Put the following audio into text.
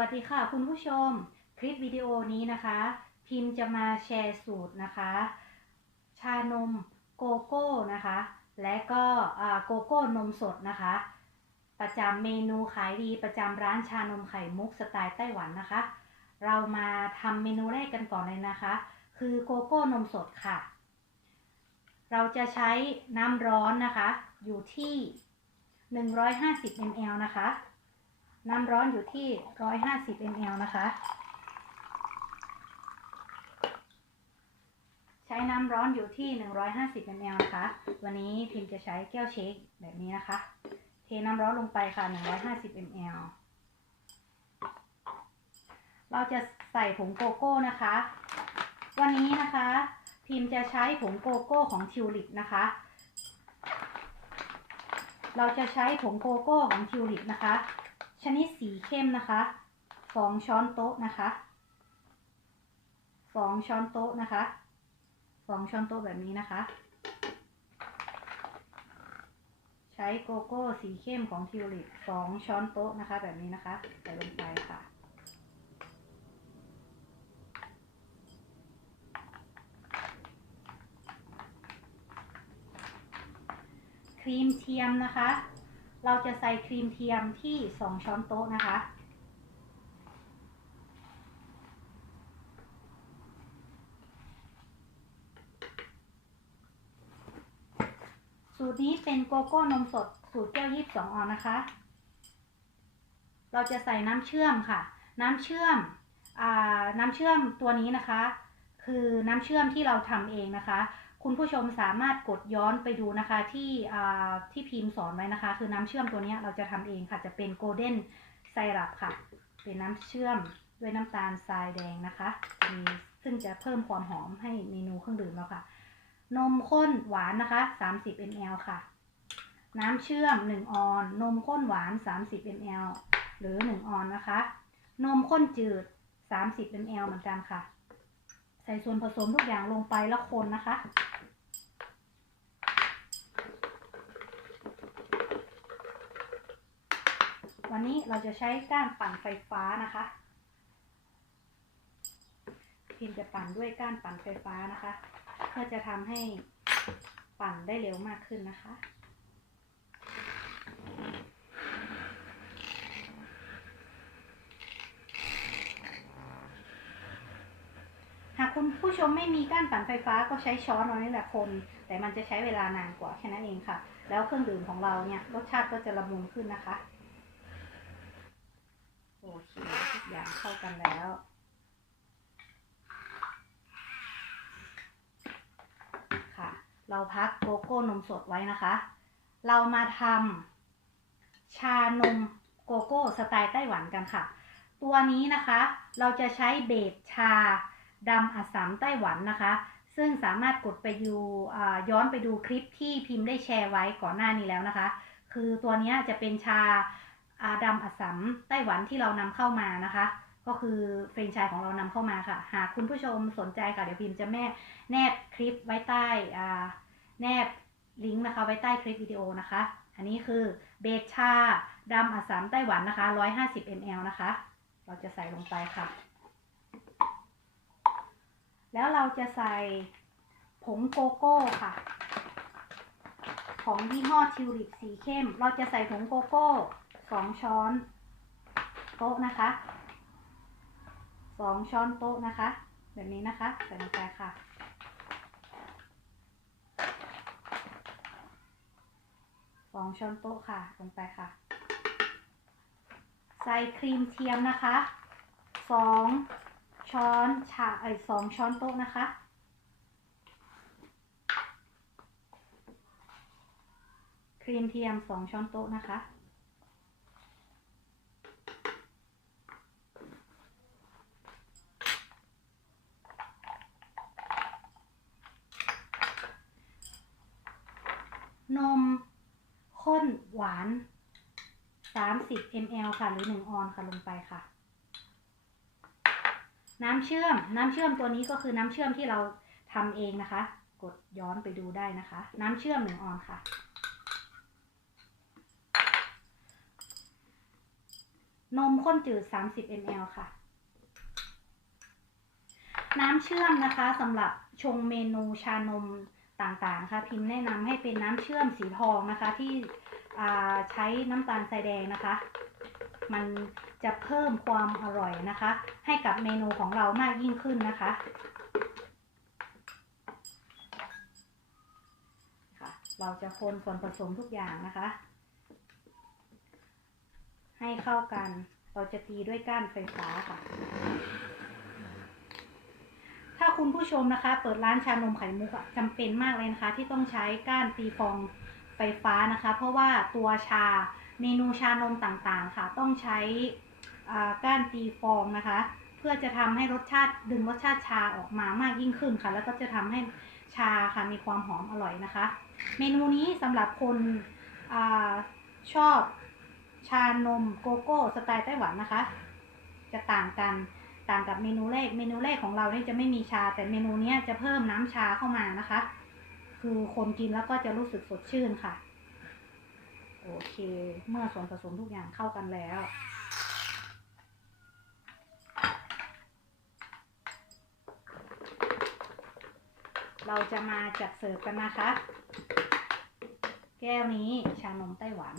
วัสดีค่ะคุณผู้ชม คลิปวิดีโอนี้นะคะ พิมพ์จะมาแชร์สูตรนะคะ ชานมโกโก้นะคะ และก็โกโก้นมสดนะคะ ประจำเมนูขายดีประจำร้านชานมไข่มุกสไตล์ไต้หวันนะคะ เรามาทำเมนูแรกกันก่อนเลยนะคะ คือโกโก้นมสดค่ะ เราจะใช้น้ำร้อนนะคะ อยู่ที่ 150 ml นะคะ น้ำร้อนอยู่ที่ 150 ml นะคะ ใช้น้ำร้อนอยู่ที่ 150 ml นะคะ วันนี้พิมพ์จะใช้แก้วเชคแบบนี้นะคะ เทน้ำร้อนลงไปค่ะ 150 ml เราจะใส่ผงโกโก้นะคะ วันนี้นะคะ พิมพ์จะใช้ผงโกโก้ของทิวลิปนะคะ เราจะใช้ผงโกโก้ของทิวลิปนะคะ ชนิดสีเข้มนะคะสองช้อนโต๊ะนะคะสองช้อนโต๊ะนะคะสองช้อนโต๊ะแบบนี้นะคะ ใช้โกโก้สีเข้มของทิวลิปสองช้อนโต๊ะนะคะ แบบนี้นะคะใส่ลงไปค่ะครีมเทียมนะคะ เราจะใส่ครีมเทียมที่สองช้อนโต๊ะนะคะ สูตรนี้เป็นโกโก้นมสดสูตรแก้วยี่สิบสองออนนะคะ เราจะใส่น้ำเชื่อมค่ะ น้ำเชื่อมอน้ำเชื่อมตัวนี้นะคะ คือน้ำเชื่อมที่เราทำเองนะคะ คุณผู้ชมสามารถกดย้อนไปดูนะคะที่ที่พิมพ์สอนไว้นะคะ คือน้ำเชื่อมตัวนี้เราจะทำเองค่ะจะเป็นโกลเด้นไซรัปค่ะ เป็นน้ำเชื่อมด้วยน้ำตาลทรายแดงนะคะมีซึ่งจะเพิ่มความหอมให้เมนูเครื่องดื่มเราค่ะ นมข้นหวานนะคะ 30 ml ค่ะ น้ำเชื่อม 1 ออน นมข้นหวาน 30 ml หรือ 1 ออนนะคะ นมข้นจืด 30 ml เหมือนกันค่ะ ใส่ส่วนผสมทุกอย่างลงไปแล้วคนนะคะ วันนี้เราจะใช้ก้านปั่นไฟฟ้านะคะ พิมจะปั่นด้วยก้านปั่นไฟฟ้านะคะ เพื่อจะทำให้ปั่นได้เร็วมากขึ้นนะคะหากคุณผู้ชมไม่มีก้านปั่นไฟฟ้าก็ใช้ช้อนเอานี่แหละคน แต่มันจะใช้เวลานานกว่าแค่นั้นเองค่ะ แล้วเครื่องดื่มของเราเนี่ยรสชาติก็จะละมุนขึ้นนะคะ โอเคทุกอย่างเข้ากันแล้ว ค่ะ เราพักโกโก้นมสดไว้นะคะ เรามาทำชานมโกโก้สไตล์ไต้หวันกันค่ะ ตัวนี้นะคะเราจะใช้เบสชาดำอัสสัมไต้หวันนะคะ ซึ่งสามารถกดไปดูย้อนไปดูคลิปที่พิมพ์ได้แชร์ไว้ก่อนหน้านี้แล้วนะคะ คือตัวนี้จะเป็นชา อาดำอัสสัมไต้หวันที่เรานำเข้ามานะคะ ก็คือเฟรนไชส์ของเรานำเข้ามาค่ะ หากคุณผู้ชมสนใจค่ะ เดี๋ยวพิมพ์จะแม่แนบคลิปไว้ใต้อ่าแนบลิงก์นะคะไว้ใต้คลิปวิดีโอนะคะ อันนี้คือเบชาดำอัสสัมไต้หวันนะคะ 150 ml นะคะ เราจะใส่ลงไปค่ะ แล้วเราจะใส่ผงโกโก้ค่ะ ของยี่ห้อทิวลิปสีเข้ม เราจะใส่ผงโกโก้ สองช้อนโต๊ะนะคะสองช้อนโต๊ะนะคะ แบบนี้นะคะใส่ลงไปค่ะ สองช้อนโต๊ะค่ะลงไปค่ะ ใส่ครีมเทียมนะคะสองช้อนชาไอสองช้อนโต๊ะนะคะครีมเทียมสองช้อนโต๊ะนะคะ นมข้นหวาน 30 ml ค่ะ หรือ 1 ออนค่ะลงไปค่ะ น้ำเชื่อม น้ำเชื่อมตัวนี้ก็คือน้ำเชื่อมที่เราทำเองนะคะ กดย้อนไปดูได้นะคะ น้ำเชื่อม 1 ออนค่ะนมข้นจืด 30 ml ค่ะ น้ำเชื่อมนะคะสำหรับชงเมนูชานมต่างๆค่ะ พิมพ์แนะนำให้เป็นน้ำเชื่อมสีทองนะคะที่ ใช้น้ำตาลทรายแดงนะคะ มันจะเพิ่มความอร่อยนะคะ ให้กับเมนูของเรามากยิ่งขึ้นนะคะค่ะเราจะคนส่วนผสมทุกอย่างนะคะ ให้เข้ากัน เราจะตีด้วยก้านไฟฟ้าค่ะถ้าคุณผู้ชมนะคะ เปิดร้านชานมไข่มุกจำเป็นมากเลยนะคะ ที่ต้องใช้ก้านตีฟอง ไฟฟ้านะคะ เพราะว่าตัวชาเมนูชานมต่างๆ ค่ะ ต้องใช้ก้านตีฟองนะคะ เพื่อจะทำให้รสชาติดึงรสชาติชาออกมามากยิ่งขึ้นค่ะ แล้วก็จะทำให้ชาค่ะมีความหอมอร่อยนะคะ เมนูนี้สำหรับคนอชอบชานมโกโก้สไตล์ไต้หวันนะคะ จะต่างกันต่างกับเมนูแรก เมนูแรกของเราเนี่ยจะไม่มีชา แต่เมนูนี้จะเพิ่มน้ำชาเข้ามานะคะ คือคนกินแล้วก็จะรู้สึกสดชื่นค่ะ โอเค เมื่อส่วนผสมทุกอย่างเข้ากันแล้ว เราจะมาจัดเสิร์ฟกันนะคะ แก้วนี้ชานมไต้หวัน